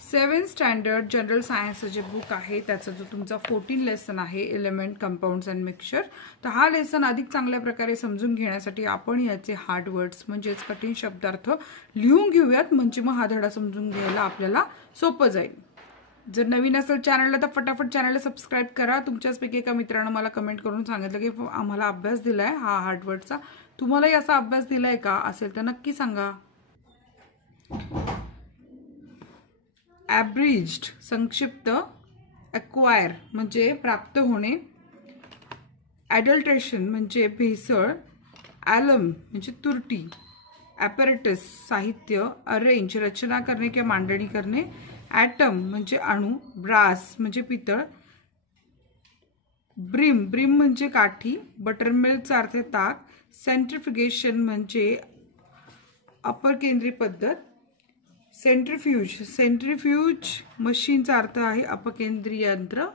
7th standard general सायन्सचं जे book आहे त्याचा जो तुमचा 14 लेसन आहे एलिमेंट कंपाऊंड्स अँड मिक्सचर. तर हा लेसन अधिक चांगल्या प्रकारे समजून घेण्यासाठी आपण याचे हार्ड वर्ड्स म्हणजेच कठीण शब्दार्थ लिहून घेऊयात, म्हणजे मग हा धडा समजून घ्यायला आपल्याला सोपं जाईल. जर नवीन असेल चॅनलला तर फटाफट चॅनलला सबस्क्राईब करा. तुमच्याचपैकी एका मित्रानं मला कमेंट करून सांगितलं की आम्हाला अभ्यास दिलाय हा हार्ड वर्डचा, तुम्हालाही असा अभ्यास दिलाय का असेल तर नक्की सांगा. ॲब्रिज्ड संक्षिप्त, अक्वायर म्हणजे प्राप्त होणे, ॲडल्ट्रेशन म्हणजे भेसळ, ॲलम म्हणजे तुरटी, ॲपॅरेटस साहित्य, अरेंज रचना करणे किंवा मांडणी करणे, ॲटम म्हणजे अणू, ब्रास म्हणजे पितळ, ब्रिम ब्रिम म्हणजे काठी, बटरमिल्कचा अर्थ ताक, सेंट्रिफ्युगेशन म्हणजे अपकेंद्री पद्धत, सेंट्रिफ्यूज सेंट्रिफ्यूज मशीनचा अर्थ आहे अपकेंद्री यंत्र,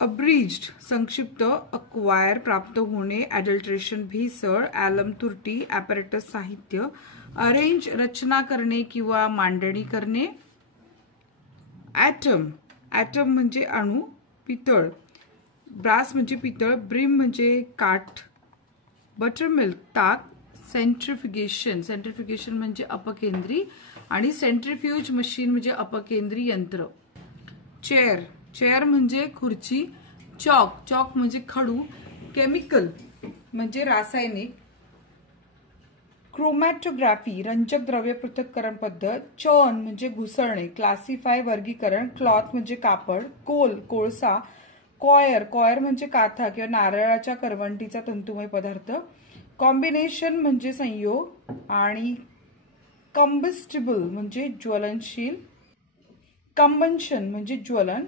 अब्रिज्ड संक्षिप्त, अक्वायर प्राप्त होणे, ॲडल्ट्रेशन भेसळ, ॲलम तुरटी, ॲपॅरेटस साहित्य, अरेंज रचना करणे किंवा मांडणी करणे, ॲटम ॲटम म्हणजे अणू, पितळ ब्रास म्हणजे पितळ, ब्रिम म्हणजे काठ, बटरमिल्क ताक, सेंट्रिफ्युगेशन सेंट्रिफ्युगेशन म्हणजे अपकेंद्री आणि सेंट्रिफ्यूज मशीन म्हणजे अपकेंद्री यंत्र, चेअर चेअर म्हणजे खुर्ची, चॉक चॉक म्हणजे खडू, केमिकल म्हणजे रासायनिक, क्रोमॅटोग्राफी रंजक द्रव्य पृथक्करण पद्धत, चर्न म्हणजे घुसळणे, क्लासिफाय वर्गीकरण, क्लॉथ म्हणजे कापड, कोल कोळसा, कॉयर कॉयर म्हणजे काथा किंवा नारळाच्या करवंटीचा तंतुमय पदार्थ, कॉम्बिनेशन म्हणजे संयोग आणि कंबस्टिबल म्हणजे ज्वलनशील, कंबन्शन म्हणजे ज्वलन,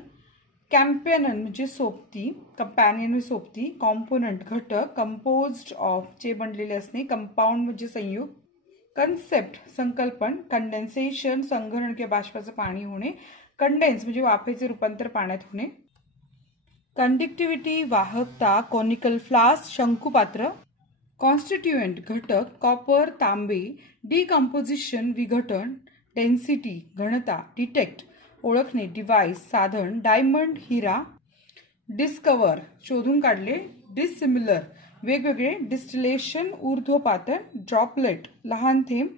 कॅम्पेनन म्हणजे सोबती कंपॅनियन म्हणजे सोबती, कॉम्पोनंट घटक, कंपोज्ड ऑफ चे बनलेले असणे, कंपाऊंड म्हणजे संयुग, कन्सेप्ट संकल्पन, कंडेन्सेशन संघनन किंवा बाष्पाचं पाणी होणे, कंडेन्स म्हणजे वाफेचे रूपांतर पाण्यात होणे, कंडक्टिव्हिटी वाहकता, कॉनिकल फ्लास्क शंकुपात्र, कॉन्स्टिट्युएंट घटक, कॉपर तांबे, डिकम्पोजिशन विघटन, डेन्सिटी घनता, डिटेक्ट ओळखणे, डिव्हाइस साधन, डायमंड हिरा, डिस्कवर शोधून काढले, डिसिमिलर वेगवेगळे, डिस्टिलेशन ऊर्ध्वपातन, ड्रॉपलेट लहान थेंब,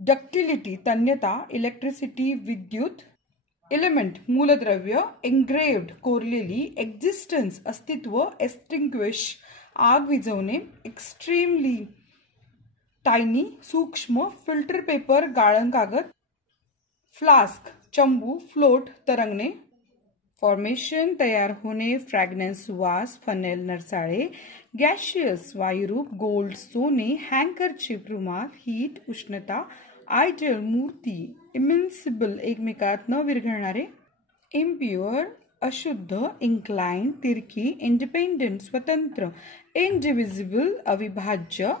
डक्टिलिटी तन्यता, इलेक्ट्रिसिटी विद्युत, एलिमेंट मूलद्रव्य, एन्ग्रेव्ड कोरलेली, एक्झिस्टन्स अस्तित्व, एक्सटिंग्विश आग विझवणे, एक्स्ट्रीमली टायनी सूक्ष्म, फिल्टर पेपर गाळण कागद, फ्लास्क चंबू, फ्लोट तरंगणे, फॉर्मेशन तयार होणे, फ्रॅग्रन्स सुवास, फनेल नरसाळे, गॅशियस वायुरूप, गोल्ड सोने, हँकरचिप रुमाल, हीट उष्णता, आयडियल मूर्ती, इमिन्सिबल एकमेकात न विरघळणारे, इम्प्युअर अशुद्ध, इन्क्लाइन तिरकी, इंडिपेंडेंट स्वतंत्र, इंडिव्हिजिबल अविभाज्य,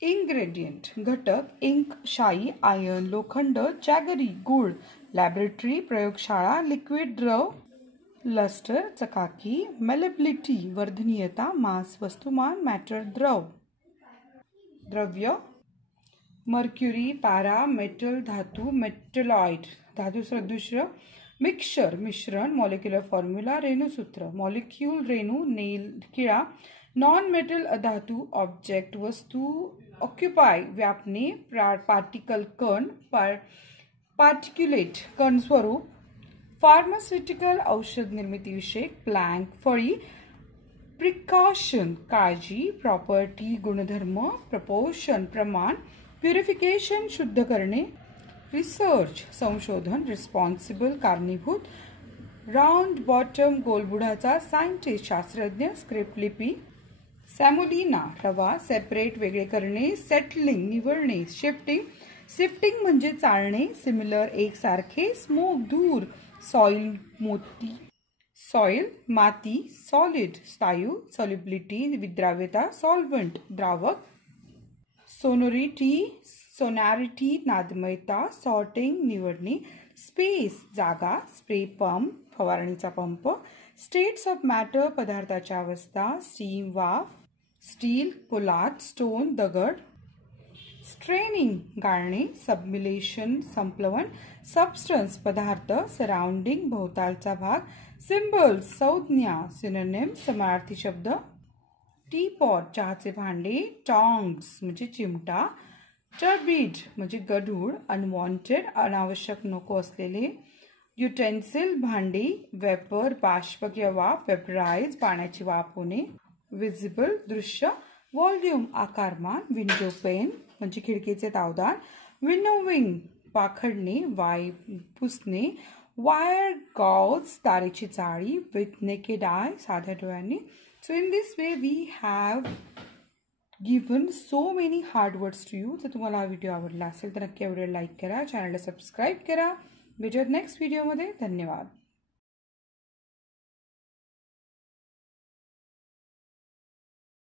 इन्ग्रेडियंट घटक, इंक शाई, आयर्न लोखंड, जॅगरी गुळ, लॅबोरेटरी प्रयोगशाळा, लिक्विड द्रव, लस्टर चकाकी, मेलेबिलिटी वर्धनीयता, मास वस्तुमान, मॅटर द्रव्य, मर्क्युरी पारा, मेटल धातू, मेटलॉइड धातू सदृश्य, मिक्सचर मिश्रण, मॉलिक्युलर फॉर्म्युला, रेणुसूत्र मॉलिक्यूल, रेणू नेल किळा, नॉन मेटल अधातू, ऑब्जेक्ट वस्तू, ऑक्युपाय व्यापणे, पार्टिकल कण, पार्टिक्युलेट कण स्वरूप, फार्मास्युटिकल औषध निर्मिती विषयक, प्लॅंक फळी, प्रिकॉशन काळजी, प्रॉपर्टी गुणधर्म, प्रपोर्शन प्रमाण, प्युरिफिकेशन शुद्ध करणे, रिसर्च संशोधन, रिस्पॉन्सिबल कारणीभूत, राउंड बॉटम गोलबुडाचा, सायंटिस्ट शास्त्रज्ञ, स्क्रिप्ट लिपी, सॅमोलिना रवा, सेपरेट वेगळे करणे, सेटलिंग निवडणे, शिफ्टिंग शिफ्टिंग म्हणजे चालणे, सिमिलर एकसारखे, स्मोक धूर, सॉइल मोती सॉइल माती, सॉलिड स्थायू, सॉल्युबिलिटी विद्राव्यता, सॉल्व्हंट द्रावक, सोनॅरिटी नादमयता, सॉर्टिंग निवडणे, स्पेस जागा, स्प्रे पंप फवारणीचा पंप, स्टेट्स ऑफ मॅटर पदार्थाच्या अवस्था, स्टीम वाफ, स्टील पोलाद, स्टोन दगड, स्ट्रेनिंग गाळणे, सबमिलेशन संप्लवन, सबस्टन्स पदार्थ, सराउंडिंग भोवतालचा भाग, सिम्बल्स संज्ञा, सिनोनिम समानार्थी शब्द, टीपॉट चहाचे भांडे, टॉंग्स म्हणजे चिमटा, टर्बिड म्हणजे गढूळ, अनवॉन्टेड अनावश्यक नको असलेले, युटेन्सिल भांडी, वेपर बाष्प किंवा वाफ, वेपराइज पाण्याची वाफ होणे, विजिबल दृश्य, व्हॉल्यूम आकारमान, विंडो पेन म्हणजे खिडकीचे तावदान, विनोविंग पाखडणे, वाय पुसणे, वायर गॉल्स तारेची जाळी, विथ नेकेड आय साध्या डोळ्यांनी. So in this way we have given so many hard words to you. जर तुम्हाला हा व्हिडिओ आवडला असेल तर नक्की व्हिडिओ लाईक करा, चॅनलला सबस्क्राईब करा. भेटूयात नेक्स्ट व्हिडिओमध्ये. धन्यवाद.